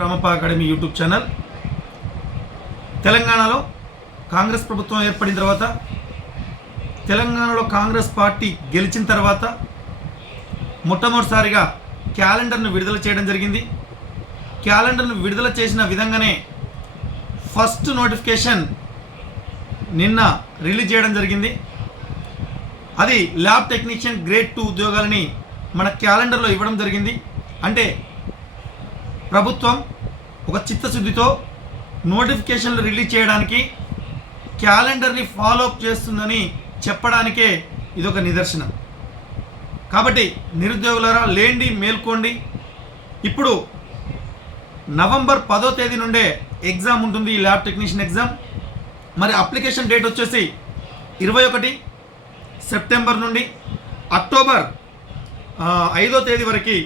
Ramappa academy YouTube channel. తెలంగాణలో కాంగ్రెస్ ప్రభుత్వం ఏర్పడిన తర్వాత తెలంగాణలో కాంగ్రెస్ పార్టీ గెలిచిన తర్వాత మొట్టమొదటిసారిగా క్యాలెండర్ను విడుదల చేయడం జరిగింది. క్యాలెండర్ను విడుదల చేసిన విధంగానే ఫస్ట్ నోటిఫికేషన్ నిన్న రిలీజ్ చేయడం జరిగింది. అది ల్యాబ్ టెక్నీషియన్ గ్రేడ్ టూ ఉద్యోగాలని మన క్యాలెండర్లో ఇవ్వడం జరిగింది. అంటే ప్రభుత్వం ఒక చిత్తశుద్ధితో నోటిఫికేషన్లు రిలీజ్ చేయడానికి క్యాలెండర్ని ఫాలో అప్ చేస్తుందని చెప్పడానికే ఇదొక నిదర్శనం. కాబట్టి నిరుద్యోగులారా లేండి మేల్కోండి. ఇప్పుడు నవంబర్ పదో తేదీ నుండే ఎగ్జామ్ ఉంటుంది ఈ ల్యాబ్ టెక్నీషియన్ ఎగ్జామ్. మరి అప్లికేషన్ డేట్ వచ్చేసి ఇరవై ఒకటి సెప్టెంబర్ నుండి అక్టోబర్ ఐదో తేదీ వరకు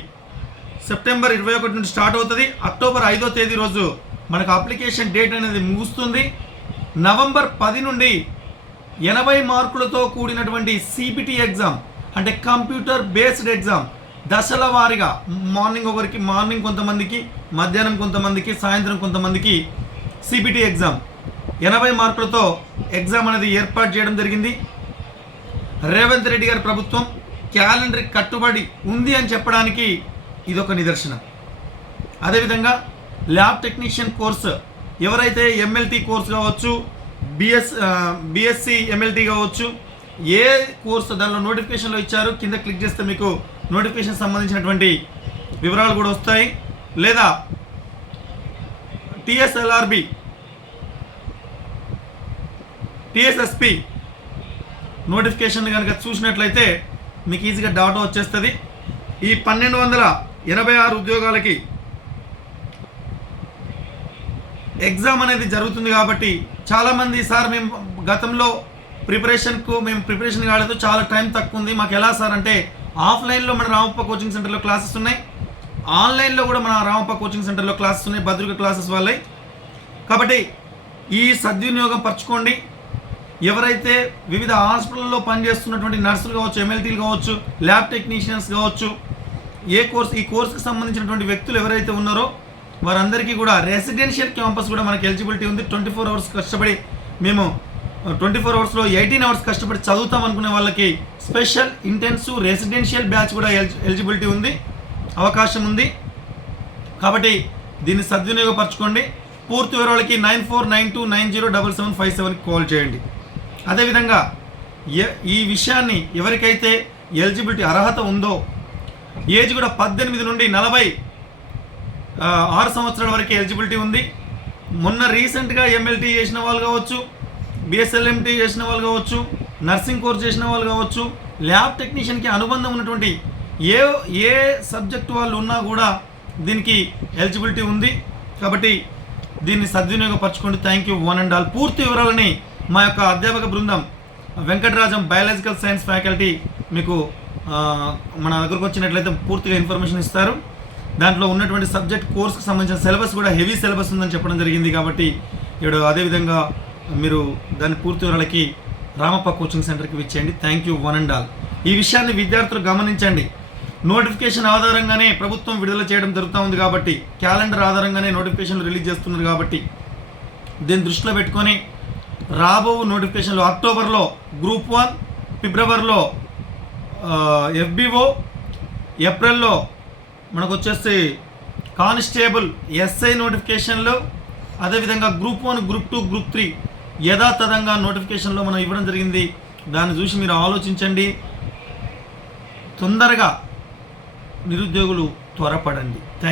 సెప్టెంబర్ ఇరవై ఒకటి నుండి స్టార్ట్ అవుతుంది. అక్టోబర్ ఐదో తేదీ రోజు మనకు అప్లికేషన్ డేట్ అనేది ముగుస్తుంది. నవంబర్ పది నుండి ఎనభై మార్కులతో కూడినటువంటి సిబిటి ఎగ్జామ్ అంటే కంప్యూటర్ బేస్డ్ ఎగ్జామ్ దశల వారీగా మార్నింగ్ ఒకరికి మార్నింగ్ కొంతమందికి మధ్యాహ్నం కొంతమందికి సాయంత్రం కొంతమందికి సిబిటి ఎగ్జామ్ ఎనభై మార్కులతో ఎగ్జామ్ అనేది ఏర్పాటు చేయడం జరిగింది. రేవంత్ రెడ్డి గారి ప్రభుత్వం క్యాలెండర్ కట్టుబడి ఉంది అని చెప్పడానికి ఇదొక నిదర్శనం. అదేవిధంగా ల్యాబ్ టెక్నీషియన్ కోర్సు ఎవరైతే ఎంఎల్టీ కోర్స్ కావచ్చు బిఎస్ బిఎస్సి ఎంఎల్టీ కావచ్చు ఏ కోర్సు దానిలో నోటిఫికేషన్లో ఇచ్చారు కింద క్లిక్ చేస్తే మీకు నోటిఫికేషన్ సంబంధించినటువంటి వివరాలు కూడా వస్తాయి. లేదా టిఎస్ఎల్ఆర్బి టిఎస్ఎస్పి నోటిఫికేషన్ కనుక చూసినట్లయితే మీకు ఈజీగా డౌట్ వచ్చేస్తుంది. ఈ పన్నెండు వందల ఎనభై ఆరు ఉద్యోగాలకి ఎగ్జామ్ అనేది జరుగుతుంది కాబట్టి చాలామంది సార్ మేము గతంలో ప్రిపరేషన్కు మేము ప్రిపరేషన్ కాలేదు చాలా టైం తక్కువ ఉంది మాకు ఎలా సార్? అంటే ఆఫ్లైన్లో మన రామప్ప కోచింగ్ సెంటర్లో క్లాసెస్ ఉన్నాయి. ఆన్లైన్లో కూడా మన రామప్ప కోచింగ్ సెంటర్లో క్లాసెస్ ఉన్నాయి భద్రిక క్లాసెస్ వాళ్ళే కాబట్టి ఈ సద్వినియోగం పరచుకోండి. ఎవరైతే వివిధ హాస్పిటల్లో పనిచేస్తున్నటువంటి నర్సులు కావచ్చు ఎమ్మెల్టీలు కావచ్చు ల్యాబ్ టెక్నీషియన్స్ కావచ్చు ఏ కోర్స్ ఈ కోర్సుకి సంబంధించినటువంటి వ్యక్తులు ఎవరైతే ఉన్నారో వారందరికీ కూడా రెసిడెన్షియల్ క్యాంపస్ కూడా మనకి ఎలిజిబిలిటీ ఉంది. ట్వంటీ ఫోర్ అవర్స్ కష్టపడి మేము ట్వంటీ ఫోర్ అవర్స్లో ఎయిటీన్ అవర్స్ కష్టపడి చదువుతాం అనుకునే వాళ్ళకి స్పెషల్ ఇంటెన్సివ్ రెసిడెన్షియల్ బ్యాచ్ కూడా ఎలిజిబిలిటీ ఉంది. అవకాశం ఉంది. కాబట్టి దీన్ని సద్వినియోగపరచుకోండి. పూర్తి వివరాలకి nine four nine two nine zero double seven five సెవెన్కి కాల్ చేయండి. అదేవిధంగా ఈ విషయాన్ని ఎవరికైతే ఎలిజిబిలిటీ అర్హత ఉందో ఏజ్ కూడా పద్దెనిమిది నుండి నలభై ఆరు సంవత్సరాల వరకు ఎలిజిబిలిటీ ఉంది. మొన్న రీసెంట్గా ఎంఎల్టీ చేసిన వాళ్ళు కావచ్చు బిఎస్ఎల్ఎంటీ చేసిన వాళ్ళు కావచ్చు నర్సింగ్ కోర్స్ చేసిన వాళ్ళు కావచ్చు ల్యాబ్ టెక్నీషియన్కి అనుబంధం ఉన్నటువంటి ఏ ఏ సబ్జెక్ట్ వాళ్ళు ఉన్నా కూడా దీనికి ఎలిజిబిలిటీ ఉంది. కాబట్టి దీన్ని సద్వినియోగపరచుకోండి. Thank you one and all పూర్తి వివరాలని మా యొక్క అధ్యాపక బృందం వెంకటరాజం బయాలజికల్ సైన్స్ ఫ్యాకల్టీ మీకు మన దగ్గరకు వచ్చినట్లయితే పూర్తిగా ఇన్ఫర్మేషన్ ఇస్తారు. దాంట్లో ఉన్నటువంటి సబ్జెక్ట్ కోర్స్కి సంబంధించిన సిలబస్ కూడా హెవీ సిలబస్ ఉందని చెప్పడం జరిగింది కాబట్టి ఇప్పుడు అదేవిధంగా మీరు దాని పూర్తి వివరాలకి రామప్ప కోచింగ్ సెంటర్కి విచ్చేయండి. Thank you one and all. ఈ విషయాన్ని విద్యార్థులు గమనించండి. నోటిఫికేషన్ ఆధారంగానే ప్రభుత్వం విడుదల చేయడం జరుగుతూ ఉంది కాబట్టి క్యాలెండర్ ఆధారంగానే నోటిఫికేషన్లు రిలీజ్ చేస్తున్నారు కాబట్టి దీన్ని దృష్టిలో పెట్టుకొని రాబో నోటిఫికేషన్లు అక్టోబర్లో గ్రూప్ వన్ ఫిబ్రవరిలో ఎఫ్బిఓ ఏప్రిల్లో మనకు వచ్చేసి కానిస్టేబుల్ ఎస్ఐ నోటిఫికేషన్లు అదేవిధంగా group one group two group three యథాతథంగా నోటిఫికేషన్లో మనం ఇవ్వడం జరిగింది. దాన్ని చూసి మీరు ఆలోచించండి. తొందరగా నిరుద్యోగులు త్వరపడండి. థ్యాంక్